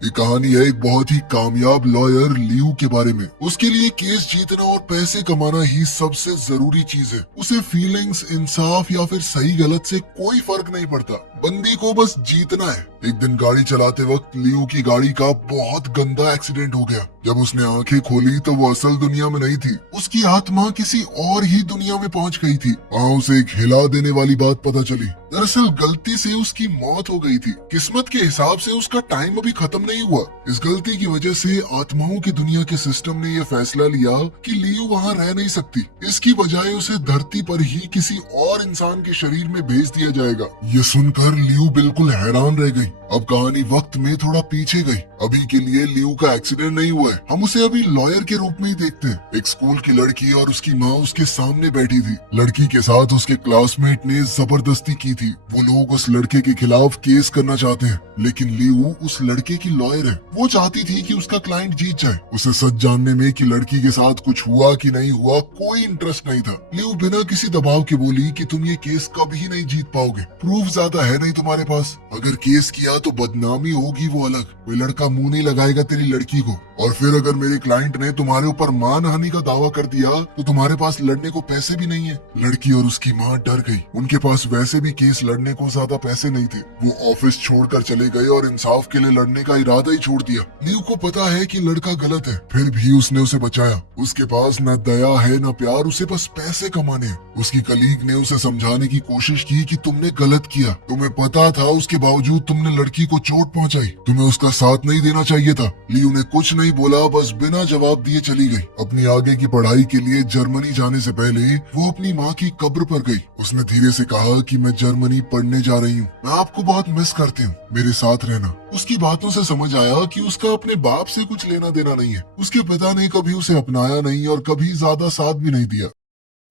ये कहानी है एक बहुत ही कामयाब लॉयर लियू के बारे में। उसके लिए केस जीतना और पैसे कमाना ही सबसे जरूरी चीज है। उसे फीलिंग्स, इंसाफ या फिर सही गलत से कोई फर्क नहीं पड़ता। बंदी को बस जीतना है। एक दिन गाड़ी चलाते वक्त लियू की गाड़ी का बहुत गंदा एक्सीडेंट हो गया। जब उसने आंखें खोली तो वो असल दुनिया में नहीं थी। उसकी आत्मा किसी और ही दुनिया में पहुंच गई थी। वहाँ उसे एक हिला देने वाली बात पता चली। दरअसल गलती से उसकी मौत हो गई थी। किस्मत के हिसाब से उसका टाइम अभी खत्म नहीं हुआ। इस गलती की वजह से आत्माओं की दुनिया के सिस्टम ने यह फैसला लिया कि लियू वहाँ रह नहीं सकती। इसकी बजाय उसे धरती पर ही किसी और इंसान के शरीर में भेज दिया जाएगा। ये सुनकर लियू बिल्कुल हैरान रह गई। अब कहानी वक्त में थोड़ा पीछे गई। अभी के लिए लियू का एक्सीडेंट नहीं हुआ है। हम उसे अभी लॉयर के रूप में ही देखते हैं। एक स्कूल की लड़की और उसकी माँ उसके सामने बैठी थी। लड़की के साथ उसके क्लासमेट ने जबरदस्ती की थी। वो लोग उस लड़के के खिलाफ केस करना चाहते हैं, लेकिन लियू उस लड़के की लॉयर है। वो चाहती थी कि उसका क्लाइंट जीत जाए। उसे सच जानने में कि लड़की के साथ कुछ हुआ कि नहीं हुआ कोई इंटरेस्ट नहीं था। लियू बिना किसी दबाव के बोली कि तुम ये केस कभी नहीं जीत पाओगे। प्रूफ ज्यादा है नहीं तुम्हारे पास। अगर केस किया तो बदनामी होगी वो अलग। कोई लड़का मुंह नहीं लगाएगा तेरी लड़की को। और फिर अगर मेरे क्लाइंट ने तुम्हारे ऊपर मानहानि का दावा कर दिया तो तुम्हारे पास लड़ने को पैसे भी नहीं है। लड़की और उसकी माँ डर गई। उनके पास वैसे भी केस लड़ने को ज्यादा पैसे नहीं थे। वो ऑफिस छोड़कर चले गए और इंसाफ के लिए लड़ने का इरादा ही छोड़ दिया। लियू को पता है कि लड़का गलत है, फिर भी उसने उसे बचाया। उसके पास न दया है न प्यार, उसे बस पैसे कमाने हैं। उसकी कलीग ने उसे समझाने की कोशिश की कि तुमने गलत किया। तुम्हें पता था, उसके बावजूद तुमने लड़की को चोट पहुंचाई। तुम्हें उसका साथ नहीं देना चाहिए था। लियू ने कुछ नहीं बोला, बस बिना जवाब दिए चली गई। अपनी आगे की पढ़ाई के लिए जर्मनी जाने से पहले वो अपनी माँ की कब्र पर गई। उसने धीरे से कहा कि मैं जर्मनी पढ़ने जा रही हूँ, मैं आपको बहुत मिस करती हूँ, मेरे साथ रहना। उसकी बातों से समझ आया कि उसका अपने बाप से कुछ लेना देना नहीं है। उसके पिता ने कभी उसे अपनाया नहीं और कभी ज्यादा साथ भी नहीं दिया।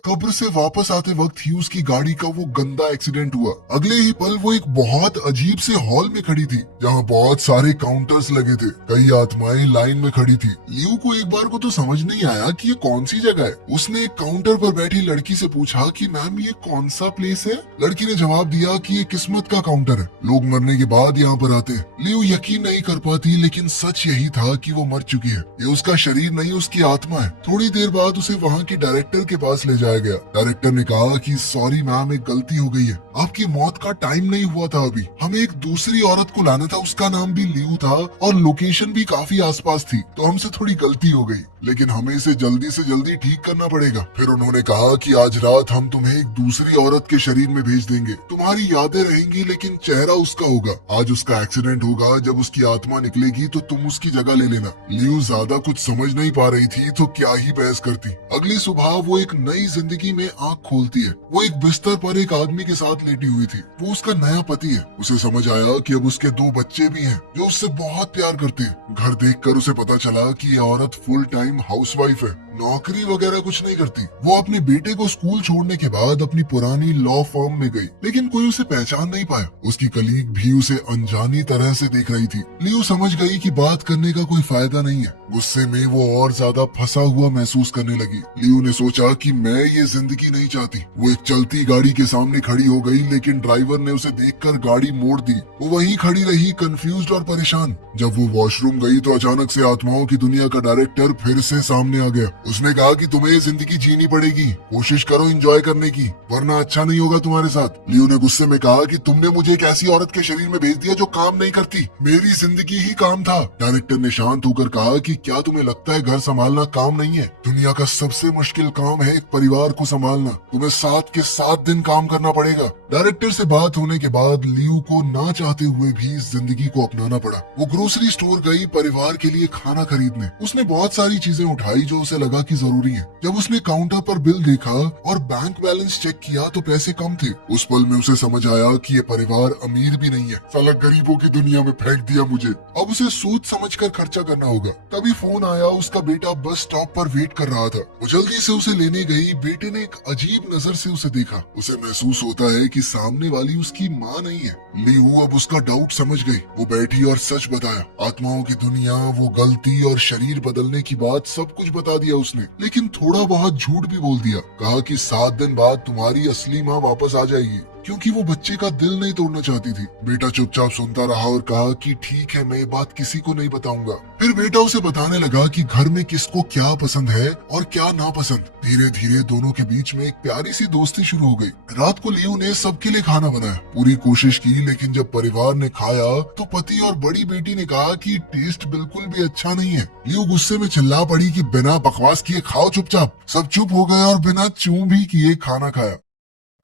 कब्र से वापस आते वक्त ही उसकी गाड़ी का वो गंदा एक्सीडेंट हुआ। अगले ही पल वो एक बहुत अजीब से हॉल में खड़ी थी, जहाँ बहुत सारे काउंटर्स लगे थे। कई आत्माएं लाइन में खड़ी थी। लियू को एक बार को तो समझ नहीं आया कि ये कौन सी जगह है। उसने एक काउंटर पर बैठी लड़की से पूछा कि मैम ये कौन सा प्लेस है। लड़की ने जवाब दिया कि ये किस्मत का काउंटर है, लोग मरने के बाद यहाँ पर आते हैं। लियू यकीन नहीं कर पाती, लेकिन सच यही था कि वो मर चुकी है। ये उसका शरीर नहीं, उसकी आत्मा है। थोड़ी देर बाद उसे वहाँ के डायरेक्टर के पास ले जाया गया। डायरेक्टर ने कहा कि सॉरी मैम, एक गलती हो गई है। आपकी मौत का टाइम नहीं हुआ था अभी। हमें एक दूसरी औरत को लाना था, उसका नाम भी लियू था और लोकेशन भी काफी आसपास थी, तो हमसे थोड़ी गलती हो गई, लेकिन हमें इसे जल्दी से जल्दी ठीक करना पड़ेगा। फिर उन्होंने कहा कि आज रात हम तुम्हें एक दूसरी औरत के शरीर में भेज देंगे। तुम्हारी यादें रहेंगी लेकिन चेहरा उसका होगा। आज उसका एक्सीडेंट होगा, जब उसकी आत्मा निकलेगी तो तुम उसकी जगह ले लेना। लियू ज्यादा कुछ समझ नहीं पा रही थी तो क्या ही बहस करती। अगली सुबह वो एक नई जिंदगी में आंख खोलती है। वो एक बिस्तर पर एक आदमी के साथ लेटी हुई थी। वो उसका नया पति है। उसे समझ आया कि अब उसके 2 बच्चे भी हैं जो उससे बहुत प्यार करते हैं। घर देखकर उसे पता चला कि ये औरत फुल टाइम हाउसवाइफ है, नौकरी वगैरह कुछ नहीं करती। वो अपने बेटे को स्कूल छोड़ने के बाद अपनी पुरानी लॉ फर्म में गई, लेकिन कोई उसे पहचान नहीं पाया। उसकी कलीग भी उसे अनजानी तरह से देख रही थी। लियू समझ गई कि बात करने का कोई फायदा नहीं है। गुस्से में वो और ज्यादा फंसा हुआ महसूस करने लगी। लियू ने सोचा कि मैं ये जिंदगी नहीं चाहती। वो एक चलती गाड़ी के सामने खड़ी हो गई, लेकिन ड्राइवर ने उसे देखकर गाड़ी मोड़ दी। वो वहीं खड़ी रही, कंफ्यूज्ड और परेशान। जब वो वॉशरूम गई तो अचानक से आत्माओं की दुनिया का डायरेक्टर फिर से सामने आ गया। उसने कहा कि तुम्हें ये जिंदगी जीनी पड़ेगी, कोशिश करो एंजॉय करने की, वरना अच्छा नहीं होगा तुम्हारे साथ। लियो ने गुस्से में कहा कि तुमने मुझे एक ऐसी औरत के शरीर में भेज दिया जो काम नहीं करती। मेरी जिंदगी ही काम था। डायरेक्टर ने शांत होकर कहा कि क्या तुम्हें लगता है घर संभालना काम नहीं है? दुनिया का सबसे मुश्किल काम है एक परिवार को संभालना। तुम्हें 7 के 7 दिन काम करना पड़ेगा। डायरेक्टर से बात होने के बाद लियू को ना चाहते हुए भी इस जिंदगी को अपनाना पड़ा। वो ग्रोसरी स्टोर गई परिवार के लिए खाना खरीदने। उसने बहुत सारी चीजें उठाई जो उसे लगा कि जरूरी है। जब उसने काउंटर पर बिल देखा और बैंक बैलेंस चेक किया तो पैसे कम थे। उस पल में उसे समझ आया कि ये परिवार अमीर भी नहीं है। साला गरीबों की दुनिया में फेंक दिया मुझे। अब उसे सोच समझकर खर्चा करना होगा। तभी फोन आया। उसका बेटा बस स्टॉप पर वेट कर रहा था। वो जल्दी से उसे लेने गई। बेटे ने एक अजीब नजर से उसे देखा। उसे महसूस होता है कि सामने वाली उसकी माँ नहीं है। लियू अब उसका डाउट समझ गई। वो बैठी और सच बताया। आत्माओं की दुनिया, वो गलती और शरीर बदलने की बात सब कुछ बता दिया उसने, लेकिन थोड़ा बहुत झूठ भी बोल दिया। कहा कि 7 दिन बाद तुम्हारी असली माँ वापस आ जाएगी। क्योंकि वो बच्चे का दिल नहीं तोड़ना चाहती थी। बेटा चुपचाप सुनता रहा और कहा कि ठीक है, मैं ये बात किसी को नहीं बताऊंगा। फिर बेटा उसे बताने लगा कि घर में किसको क्या पसंद है और क्या नापसंद। धीरे धीरे दोनों के बीच में एक प्यारी सी दोस्ती शुरू हो गई। रात को लियो ने सबके लिए खाना बनाया, पूरी कोशिश की, लेकिन जब परिवार ने खाया तो पति और बड़ी बेटी ने कहा कि टेस्ट बिल्कुल भी अच्छा नहीं है। लियो गुस्से में चिल्ला पड़ी कि बिना बकवास किए खाओ चुपचाप। सब चुप हो गए और बिना चूं भी किए खाना खाया।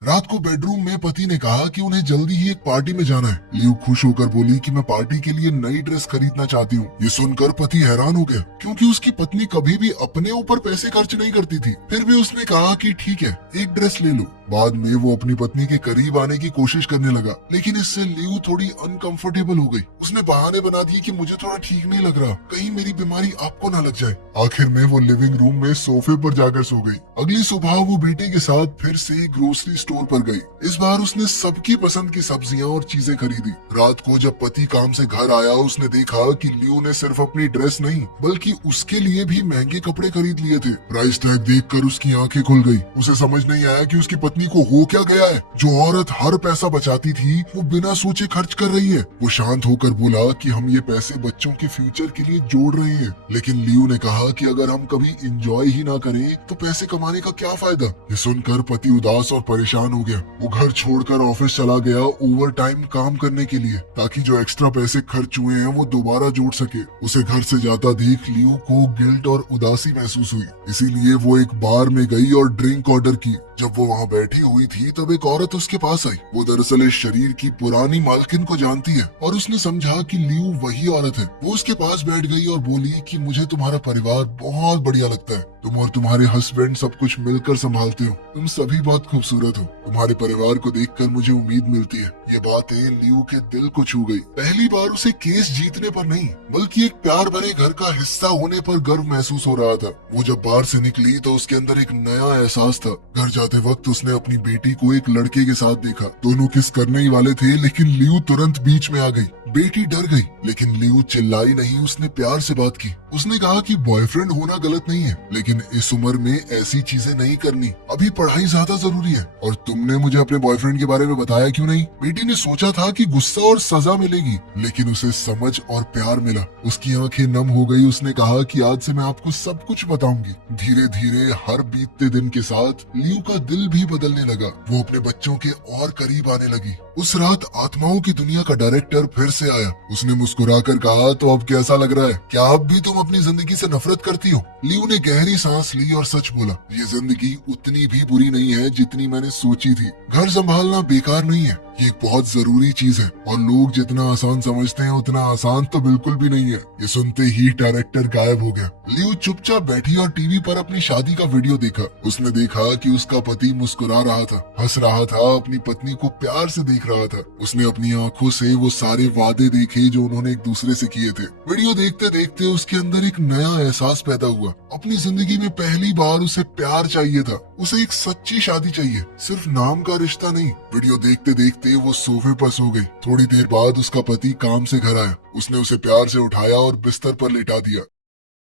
रात को बेडरूम में पति ने कहा कि उन्हें जल्दी ही एक पार्टी में जाना है। लियो खुश होकर बोली कि मैं पार्टी के लिए नई ड्रेस खरीदना चाहती हूँ। ये सुनकर पति हैरान हो गया, क्योंकि उसकी पत्नी कभी भी अपने ऊपर पैसे खर्च नहीं करती थी। फिर भी उसने कहा कि ठीक है, एक ड्रेस ले लो। बाद में वो अपनी पत्नी के करीब आने की कोशिश करने लगा, लेकिन इससे लियो थोड़ी अनकंफर्टेबल हो गई। उसने बहाने बना दिए कि मुझे थोड़ा ठीक नहीं लग रहा, कहीं मेरी बीमारी आपको ना लग जाए। आखिर में वो लिविंग रूम में सोफे पर जाकर सो गई। अगली सुबह वो बेटे के साथ फिर से ग्रोसरी स्टोर पर गई। इस बार उसने सबकी पसंद की सब्जियां और चीजें खरीदी। रात को जब पति काम से घर आया, उसने देखा कि लियो ने सिर्फ अपनी ड्रेस नहीं बल्कि उसके लिए भी महंगे कपड़े खरीद लिए थे। प्राइस टैग देखकर उसकी आंखें खुल गई। उसे समझ नहीं आया कि उसकी पत्नी को हो क्या गया है। जो औरत हर पैसा बचाती थी वो बिना सोचे खर्च कर रही है। वो शांत होकर बोला कि हम ये पैसे बच्चों के फ्यूचर के लिए जोड़ रहे हैं। लेकिन लियो ने कहा कि अगर हम कभी एंजॉय ही ना करें तो पैसे कमाने का क्या फायदा। ये सुनकर पति उदास और परेशान हो गया। वो घर छोड़कर ऑफिस चला गया ओवर टाइम काम करने के लिए, ताकि जो एक्स्ट्रा पैसे खर्च हुए हैं वो दोबारा जोड़ सके। उसे घर से जाता देख लियो को गिल्ट और उदासी महसूस हुई। इसीलिए वो एक बार में गई और ड्रिंक ऑर्डर की। जब वो वहाँ बैठी हुई थी तब एक औरत उसके पास आई। वो दरअसल इस शरीर की पुरानी मालकिन को जानती है और उसने समझा कि लियो वही औरत है। वो उसके पास बैठ गई और बोली कि मुझे तुम्हारा परिवार बहुत बढ़िया लगता है। तुम और तुम्हारे हस्बैंड सब कुछ मिलकर संभालते हो। तुम सभी बहुत खूबसूरत हो। तुम्हारे परिवार को देखकर मुझे उम्मीद मिलती है। ये बातें लियो के दिल को छू गई। पहली बार उसे केस जीतने पर नहीं बल्कि एक प्यार भरे घर का हिस्सा होने पर गर्व महसूस हो रहा था। वो जब बाहर से निकली तो उसके अंदर एक नया एहसास था। घर जाते वक्त उसने अपनी बेटी को एक लड़के के साथ देखा। दोनों किस करने ही वाले थे, लेकिन लियो तुरंत बीच में आ गई। बेटी डर गई, लेकिन लियो चिल्लाई नहीं, उसने प्यार से बात की। उसने कहा कि बॉयफ्रेंड होना गलत नहीं है, लेकिन इस उम्र में ऐसी चीजें नहीं करनी। अभी पढ़ाई ज्यादा जरूरी है। और तुमने मुझे अपने बॉयफ्रेंड के बारे में बताया क्यों नहीं? बेटी ने सोचा था कि गुस्सा और सजा मिलेगी, लेकिन उसे समझ और प्यार मिला। उसकी आंखें नम हो गई। उसने कहा कि आज से मैं आपको सब कुछ बताऊंगी। धीरे धीरे हर बीतते दिन के साथ लियो का दिल भी बदलने लगा। वो अपने बच्चों के और करीब आने लगी। उस रात आत्माओं की दुनिया का डायरेक्टर फिर से आया। उसने मुस्कुराकर कहा, तो अब कैसा लग रहा है? क्या अब भी तुम अपनी जिंदगी से नफरत करती हो? लियो ने गहरी सांस ली और सच बोला, ये जिंदगी उतनी भी बुरी नहीं है जितनी मैंने सोची थी। घर संभालना बेकार नहीं है, ये एक बहुत जरूरी चीज है और लोग जितना आसान समझते हैं उतना आसान तो बिल्कुल भी नहीं है। ये सुनते ही डायरेक्टर गायब हो गया। लियो चुपचाप बैठी और टीवी पर अपनी शादी का वीडियो देखा। उसने देखा कि उसका पति मुस्कुरा रहा था, हंस रहा था, अपनी पत्नी को प्यार से देख रहा था। उसने अपनी आंखों से वो सारे वादे देखे जो उन्होंने एक दूसरे से किए थे। वीडियो देखते देखते उसके अंदर एक नया एहसास पैदा हुआ। अपनी जिंदगी में पहली बार उसे प्यार चाहिए था। उसे एक सच्ची शादी चाहिए, सिर्फ नाम का रिश्ता नहीं। वीडियो देखते देखते वो सोफे पर सो गई। थोड़ी देर बाद उसका पति काम से घर आया। उसने उसे प्यार से उठाया और बिस्तर पर लिटा दिया।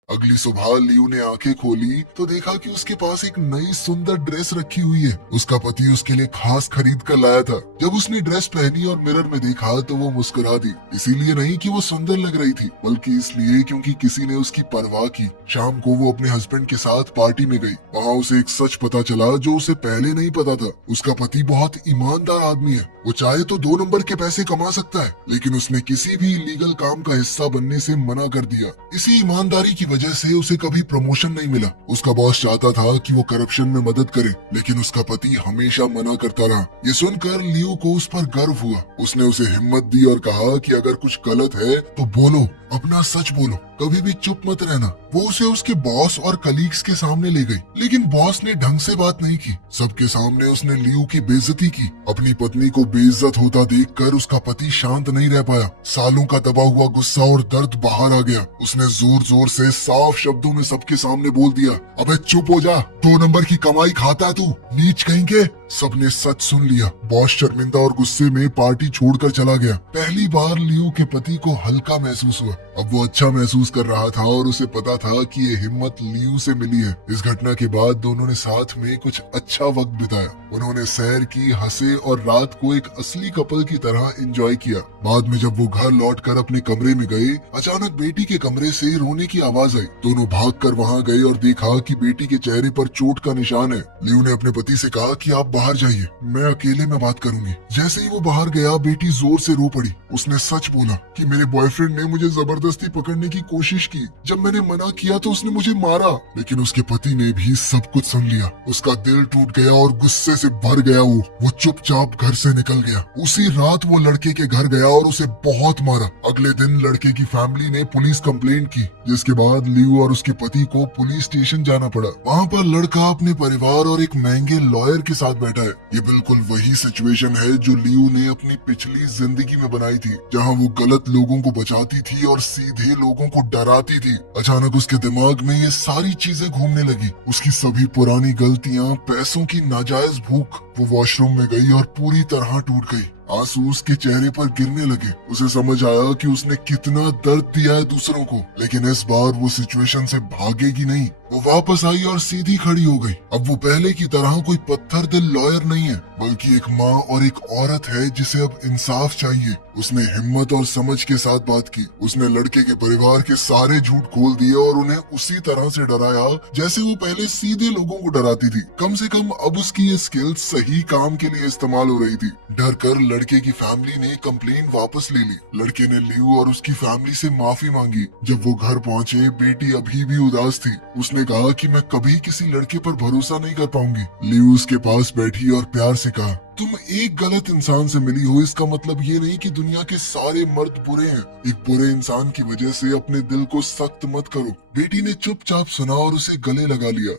अगली सुबह लियो ने आंखें खोली तो देखा कि उसके पास एक नई सुंदर ड्रेस रखी हुई है। उसका पति उसके लिए खास खरीद कर लाया था। जब उसने ड्रेस पहनी और मिरर में देखा तो वो मुस्कुरा दी। इसीलिए नहीं कि वो सुंदर लग रही थी, बल्कि इसलिए क्योंकि किसी ने उसकी परवाह की। शाम को वो अपने हस्बैंड के साथ पार्टी में गई। वहाँ उसे एक सच पता चला जो उसे पहले नहीं पता था। उसका पति बहुत ईमानदार आदमी है। वो चाहे तो 2 नंबर के पैसे कमा सकता है, लेकिन उसने किसी भी इलीगल काम का हिस्सा बनने से मना कर दिया। इसी ईमानदारी की वजह से उसे कभी प्रमोशन नहीं मिला। उसका बॉस चाहता था कि वो करप्शन में मदद करे, लेकिन उसका पति हमेशा मना करता रहा। ये सुनकर लियो को उस पर गर्व हुआ। उसने उसे हिम्मत दी और कहा कि अगर कुछ गलत है तो बोलो, अपना सच बोलो, कभी भी चुप मत रहना। वो उसे उसके बॉस और कलीग्स के सामने ले गई, लेकिन बॉस ने ढंग से बात नहीं की। सबके सामने उसने लियो की बेइज्जती की। अपनी पत्नी को बेइज्जत होता देखकर उसका पति शांत नहीं रह पाया। सालों का दबा हुआ गुस्सा और दर्द बाहर आ गया। उसने जोर जोर से साफ शब्दों में सबके सामने बोल दिया, अबे चुप हो जा, 2 नंबर की कमाई खाता है तू, नीच कहीं के। सबने सच सुन लिया। बॉस शर्मिंदा और गुस्से में पार्टी छोड़कर चला गया। पहली बार लियू के पति को हल्का महसूस हुआ। अब वो अच्छा महसूस कर रहा था और उसे पता था कि ये हिम्मत लियू से मिली है। इस घटना के बाद दोनों ने साथ में कुछ अच्छा वक्त बिताया। उन्होंने सैर की, हंसे और रात को एक असली कपल की तरह एंजॉय किया। बाद में जब वो घर लौटकर अपने कमरे में गए, अचानक बेटी के कमरे से रोने की आवाज आई। दोनों भागकर वहां गए और देखा कि बेटी के चेहरे पर चोट का निशान है। लियू ने अपने पति से कहा कि आप बाहर जाइए, मैं अकेले में बात करूंगी। जैसे ही वो बाहर गया, बेटी जोर से रो पड़ी। उसने सच बोला कि मेरे बॉयफ्रेंड ने मुझे जबरदस्ती पकड़ने की कोशिश की। जब मैंने मना किया तो उसने मुझे मारा। लेकिन उसके पति ने भी सब कुछ सुन लिया। उसका दिल टूट गया और गुस्से से भर गया। वो चुपचाप घर से निकल गया। उसी रात वो लड़के के घर गया और उसे बहुत मारा। अगले दिन लड़के की फैमिली ने पुलिस कंप्लेंट की, जिसके बाद लियू और उसके पति को पुलिस स्टेशन जाना पड़ा। वहाँ पर लड़का अपने परिवार और एक महंगे लॉयर के साथ बैठा है। ये बिल्कुल वही सिचुएशन है जो लियू ने अपनी पिछली जिंदगी में बनाई थी, जहाँ वो गलत लोगों को बचाती थी और सीधे लोगों को डराती थी। अचानक उसके दिमाग में ये सारी चीजें घूमने लगी। उसकी सभी पुरानी गलतियाँ, पैसों की नाजायज भूख। वो वॉशरूम में गई और पूरी तरह टूट गई। आंसू उसके चेहरे पर गिरने लगे। उसे समझ आया कि उसने कितना दर्द दिया है दूसरों को। लेकिन इस बार वो सिचुएशन से भागेगी नहीं। वो वापस आई और सीधी खड़ी हो गई। अब वो पहले की तरह कोई पत्थर दिल लॉयर नहीं है, बल्कि एक माँ और एक औरत है जिसे अब इंसाफ चाहिए। उसने हिम्मत और समझ के साथ बात की। उसने लड़के के परिवार के सारे झूठ खोल दिए और उन्हें उसी तरह से डराया जैसे वो पहले सीधे लोगों को डराती थी। कम से कम अब उसकी ये स्किल सही काम के लिए इस्तेमाल हो रही थी। डर कर लड़के की फैमिली ने कंप्लेन वापस ले ली। लड़के ने लियू और उसकी फैमिली से माफी मांगी। जब वो घर पहुंचे, बेटी अभी भी उदास थी। उसने कहा कि मैं कभी किसी लड़के पर भरोसा नहीं कर पाऊंगी। लियू उसके पास बैठी और प्यार से कहा, तुम एक गलत इंसान से मिली हो, इसका मतलब ये नहीं कि दुनिया के सारे मर्द बुरे हैं। एक बुरे इंसान की वजह से अपने दिल को सख्त मत करो। बेटी ने चुपचाप सुना और उसे गले लगा लिया।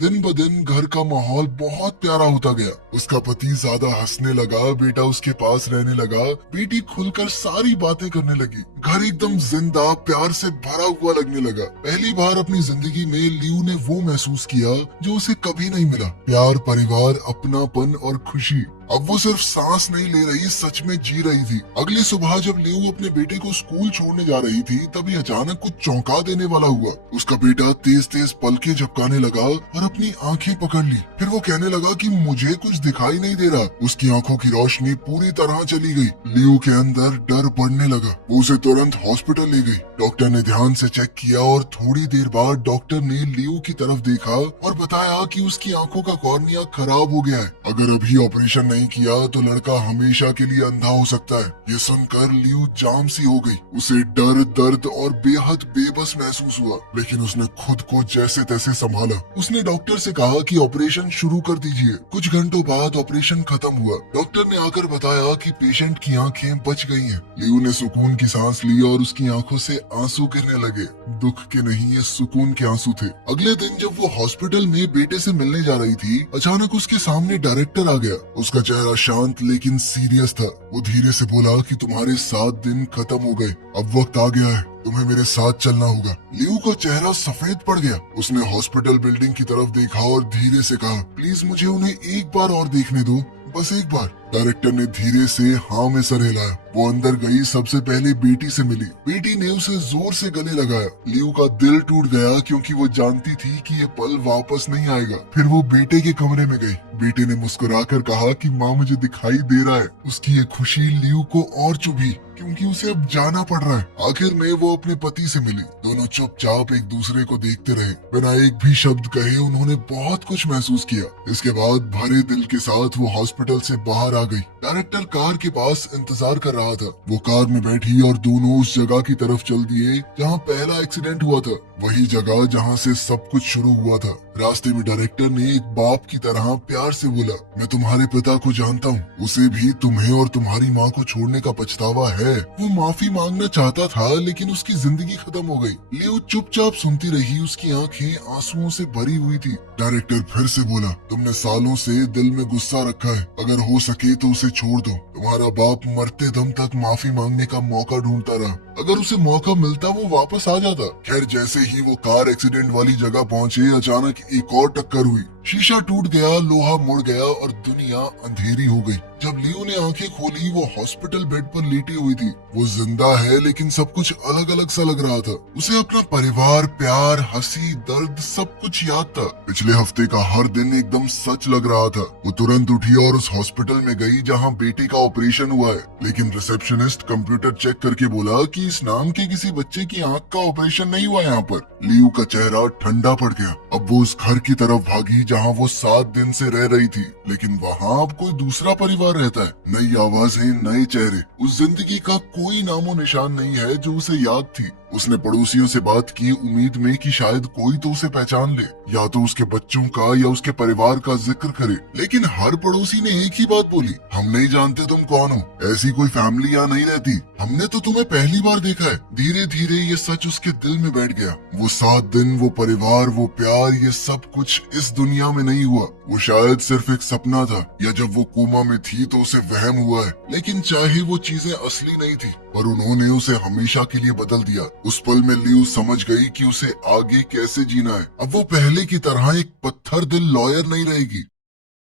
दिन ब दिन घर का माहौल बहुत प्यारा होता गया। उसका पति ज्यादा हंसने लगा, बेटा उसके पास रहने लगा, बेटी खुलकर सारी बातें करने लगी। घर एकदम जिंदा, प्यार से भरा हुआ लगने लगा। पहली बार अपनी जिंदगी में लियू ने वो महसूस किया जो उसे कभी नहीं मिला, प्यार, परिवार, अपनापन और खुशी। अब वो सिर्फ सांस नहीं ले रही, सच में जी रही थी। अगली सुबह जब लियू अपने बेटे को स्कूल छोड़ने जा रही थी, तभी अचानक कुछ चौंका देने वाला हुआ। उसका बेटा तेज तेज पलके झपकाने लगा और अपनी आंखें पकड़ ली। फिर वो कहने लगा कि मुझे कुछ दिखाई नहीं दे रहा। उसकी आंखों की रोशनी पूरी तरह चली गई। लियू के अंदर डर बढ़ने लगा। वो उसे तुरंत हॉस्पिटल ले गई। डॉक्टर ने ध्यान से चेक किया और थोड़ी देर बाद डॉक्टर ने लियू की तरफ देखा और बताया कि उसकी आंखों का कॉर्निया खराब हो गया है। अगर अभी ऑपरेशन नहीं किया तो लड़का हमेशा के लिए अंधा हो सकता है। ये सुनकर लियू जाम सी हो गई। उसे डर, दर्द और बेहद बेबस महसूस हुआ, लेकिन उसने खुद को जैसे तैसे संभाला। उसने डॉक्टर से कहा कि ऑपरेशन शुरू कर दीजिए। कुछ घंटों बाद ऑपरेशन खत्म हुआ। डॉक्टर ने आकर बताया कि पेशेंट की आंखें बच गई हैं। लियू ने सुकून की सांस ली और उसकी आंखों से आंसू गिरने लगे। दुख के नहीं, ये सुकून के आंसू थे। अगले दिन जब वो हॉस्पिटल में बेटे से मिलने जा रही थी, अचानक उसके सामने डायरेक्टर आ गया। उसका चेहरा शांत लेकिन सीरियस था। वो धीरे से बोला कि तुम्हारे 7 दिन खत्म हो गए, अब वक्त आ गया है, तुम्हें मेरे साथ चलना होगा। लियू का चेहरा सफेद पड़ गया। उसने हॉस्पिटल बिल्डिंग की तरफ देखा और धीरे से कहा, प्लीज मुझे उन्हें एक बार और देखने दो, बस एक बार। डायरेक्टर ने धीरे से हाँ में सर हिलाया। वो अंदर गई, सबसे पहले बेटी से मिली। बेटी ने उसे जोर से गले लगाया। लियू का दिल टूट गया क्योंकि वो जानती थी कि ये पल वापस नहीं आएगा। फिर वो बेटे के कमरे में गई। बेटे ने मुस्कुराकर कहा कि माँ मुझे दिखाई दे रहा है। उसकी ये खुशी लियू को और चुभी क्योंकि उसे अब जाना पड़ रहा है। आखिर में वो अपने पति से मिली। दोनों चुपचाप एक दूसरे को देखते रहे। बिना एक भी शब्द कहे उन्होंने बहुत कुछ महसूस किया। इसके बाद भरे दिल के साथ वो हॉस्पिटल से बाहर आ गई। डायरेक्टर कार के पास इंतजार कर रहा था। वो कार में बैठी और दोनों उस जगह की तरफ चल दिए जहाँ पहला एक्सीडेंट हुआ था, वही जगह जहाँ से सब कुछ शुरू हुआ था। रास्ते में डायरेक्टर ने एक बाप की तरह प्यार से बोला, मैं तुम्हारे पिता को जानता हूँ, उसे भी तुम्हें और तुम्हारी माँ को छोड़ने का पछतावा है। वो माफी मांगना चाहता था लेकिन उसकी जिंदगी खत्म हो गई। लियो चुपचाप सुनती रही, उसकी आंखें आंसुओं से भरी हुई थी। डायरेक्टर फिर से बोला, तुमने सालों से दिल में गुस्सा रखा है, अगर हो सके तो उसे छोड़ दो। तुम्हारा बाप मरते दम तक माफी मांगने का मौका ढूंढता रहा, अगर उसे मौका मिलता वो वापस आ जाता। खैर जैसे ही वो कार एक्सीडेंट वाली जगह पहुंचे, अचानक एक और टक्कर हुई। शीशा टूट गया, लोहा मुड़ गया और दुनिया अंधेरी हो गई। जब लियो ने आंखें खोली वो हॉस्पिटल बेड पर लेटी हुई थी। वो जिंदा है लेकिन सब कुछ अलग अलग सा लग रहा था। उसे अपना परिवार, प्यार, हंसी, दर्द सब कुछ याद था। पिछले हफ्ते का हर दिन एकदम सच लग रहा था। वो तुरंत उठी और उस हॉस्पिटल में गई जहाँ बेटे का ऑपरेशन हुआ है। लेकिन रिसेप्शनिस्ट कंप्यूटर चेक करके बोला कि इस नाम के किसी बच्चे की आंख का ऑपरेशन नहीं हुआ यहाँ पर। लियो का चेहरा ठंडा पड़ गया। अब वो उस घर की तरफ भागी जहाँ वो 7 दिन से रह रही थी। लेकिन वहाँ अब कोई दूसरा परिवार रहता है। नई आवाजें, नए चेहरे। उस जिंदगी का कोई नामो निशान नहीं है जो उसे याद थी। उसने पड़ोसियों से बात की, उम्मीद में कि शायद कोई तो उसे पहचान ले, या तो उसके बच्चों का या उसके परिवार का जिक्र करे। लेकिन हर पड़ोसी ने एक ही बात बोली, हम नहीं जानते तुम कौन हो, ऐसी कोई फैमिली यहाँ नहीं रहती, हमने तो तुम्हें पहली बार देखा है। धीरे धीरे ये सच उसके दिल में बैठ गया। वो 7 दिन, वो परिवार, वो प्यार, ये सब कुछ इस दुनिया में नहीं हुआ। वो शायद सिर्फ एक सपना था, या जब वो कोमा में थी तो उसे वहम हुआ है। लेकिन चाहे वो चीजें असली नहीं थी, पर उन्होंने उसे हमेशा के लिए बदल दिया। उस पल में लियो समझ गई कि उसे आगे कैसे जीना है। अब वो पहले की तरह एक पत्थर दिल लॉयर नहीं रहेगी।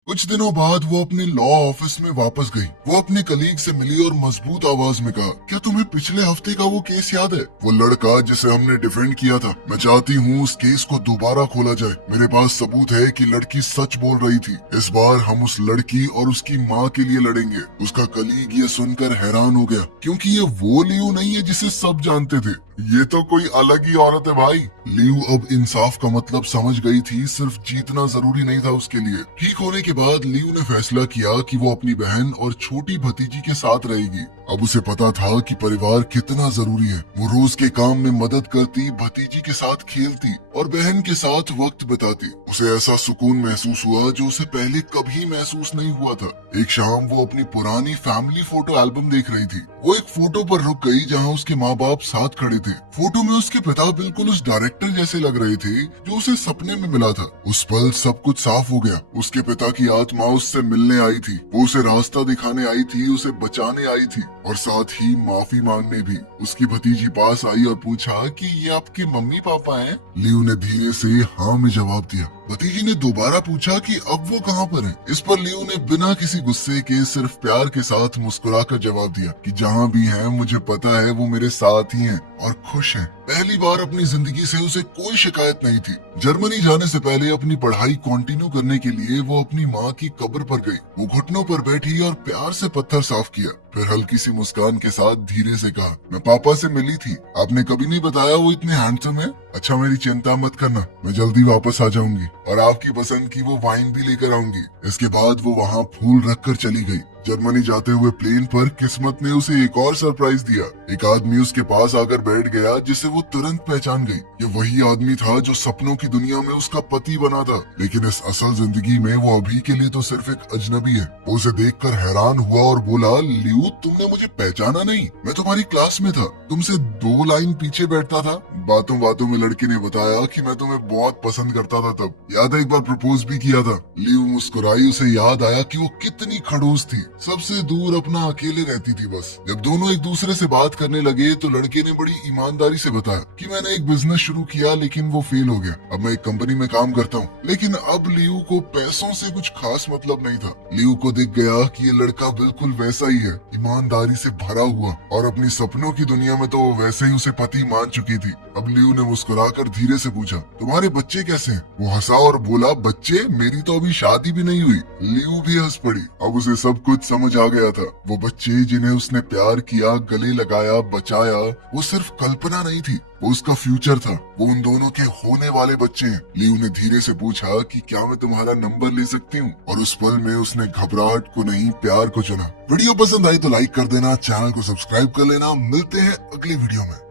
कुछ दिनों बाद वो अपने लॉ ऑफिस में वापस गई। वो अपने कलीग से मिली और मजबूत आवाज में कहा, क्या तुम्हें पिछले हफ्ते का वो केस याद है? वो लड़का जिसे हमने डिफेंड किया था। मैं चाहती हूँ उस केस को दोबारा खोला जाए। मेरे पास सबूत है कि लड़की सच बोल रही थी। इस बार हम उस लड़की और उसकी माँ के लिए लड़ेंगे। उसका कलीग ये सुनकर हैरान हो गया, क्योंकि ये वो लियो नहीं है जिसे सब जानते थे। ये तो कोई अलग ही औरत है भाई। लियो अब इंसाफ का मतलब समझ गई थी। सिर्फ जीतना जरूरी नहीं था उसके लिए। ठीक होने के बाद लियो ने फैसला किया कि वो अपनी बहन और छोटी भतीजी के साथ रहेगी। अब उसे पता था कि परिवार कितना जरूरी है। वो रोज के काम में मदद करती, भतीजी के साथ खेलती और बहन के साथ वक्त बिताती। उसे ऐसा सुकून महसूस हुआ जो उसे पहले कभी महसूस नहीं हुआ था। एक शाम वो अपनी पुरानी फैमिली फोटो एल्बम देख रही थी। वो एक फोटो पर रुक गई जहाँ उसके माँ बाप साथ खड़े थे। फोटो में उसके पिता बिल्कुल उस डायरेक्टर जैसे लग रहे थे जो उसे सपने में मिला था। उस पल सब कुछ साफ हो गया। उसके पिता की आत्मा उससे मिलने आई थी। वो उसे रास्ता दिखाने आई थी, उसे बचाने आई थी और साथ ही माफी मांगने भी। उसकी भतीजी पास आई और पूछा कि ये आपके मम्मी पापा हैं? लियो ने धीरे से हाँ में जवाब दिया। भतीजी ने दोबारा पूछा कि अब वो कहाँ पर हैं? इस पर लियो ने बिना किसी गुस्से के सिर्फ प्यार के साथ मुस्कुराकर जवाब दिया कि जहाँ भी हैं मुझे पता है वो मेरे साथ ही हैं और खुश हैं। पहली बार अपनी जिंदगी से उसे कोई शिकायत नहीं थी। जर्मनी जाने से पहले अपनी पढ़ाई कंटिन्यू करने के लिए वो अपनी माँ की कब्र पर गई। वो घुटनों पर बैठी और प्यार से पत्थर साफ किया। फिर हल्की सी मुस्कान के साथ धीरे से कहा, मैं पापा से मिली थी, आपने कभी नहीं बताया वो इतने हैंडसम है। अच्छा मेरी चिंता मत करना, मैं जल्दी वापस आ जाऊंगी और आपकी पसंद की वो वाइन भी लेकर आऊंगी। इसके बाद वो वहाँ फूल रखकर चली गई। जर्मनी जाते हुए प्लेन पर किस्मत ने उसे एक और सरप्राइज दिया। एक आदमी उसके पास आकर बैठ गया जिसे वो तुरंत पहचान गई। ये वही आदमी था जो सपनों की दुनिया में उसका पति बना था, लेकिन इस असल जिंदगी में वो अभी के लिए तो सिर्फ एक अजनबी है। वो उसे देखकर हैरान हुआ और बोला, लियो तुमने मुझे पहचाना नहीं? मैं तुम्हारी क्लास में था, तुमसे 2 लाइन पीछे बैठता था। बातों बातों में लड़के ने बताया कि मैं तुम्हें बहुत पसंद करता था, तब याद है एक बार प्रपोज भी किया था। लियो मुस्कुराई। उसे याद आया कि वो कितनी खड़ूस थी, सबसे दूर अपना अकेले रहती थी बस। जब दोनों एक दूसरे से बात करने लगे तो लड़के ने बड़ी ईमानदारी से बताया कि मैंने एक बिजनेस शुरू किया लेकिन वो फेल हो गया। अब मैं एक कंपनी में काम करता हूँ। लेकिन अब लियो को पैसों से कुछ खास मतलब नहीं था। लियो को दिख गया कि ये लड़का बिल्कुल वैसा ही है, ईमानदारी से भरा हुआ, और अपनी सपनों की दुनिया में तो वो वैसे ही उसे पति मान चुकी थी। अब लियो ने मुस्कुराकर धीरे से पूछा, तुम्हारे बच्चे कैसे हैं? वो हंसा और बोला, बच्चे? मेरी तो अभी शादी भी नहीं हुई। लियो भी हंस पड़ी। अब उसे सब कुछ समझ आ गया था। वो बच्चे जिन्हें उसने प्यार किया, गले लगाया, बचाया, वो सिर्फ कल्पना नहीं थी, वो उसका फ्यूचर था। वो उन दोनों के होने वाले बच्चे हैं। लियो ने धीरे से पूछा कि क्या मैं तुम्हारा नंबर ले सकती हूँ? और उस पल में उसने घबराहट को नहीं, प्यार को चुना। वीडियो पसंद आई तो लाइक कर देना, चैनल को सब्सक्राइब कर लेना। मिलते हैं अगली वीडियो में।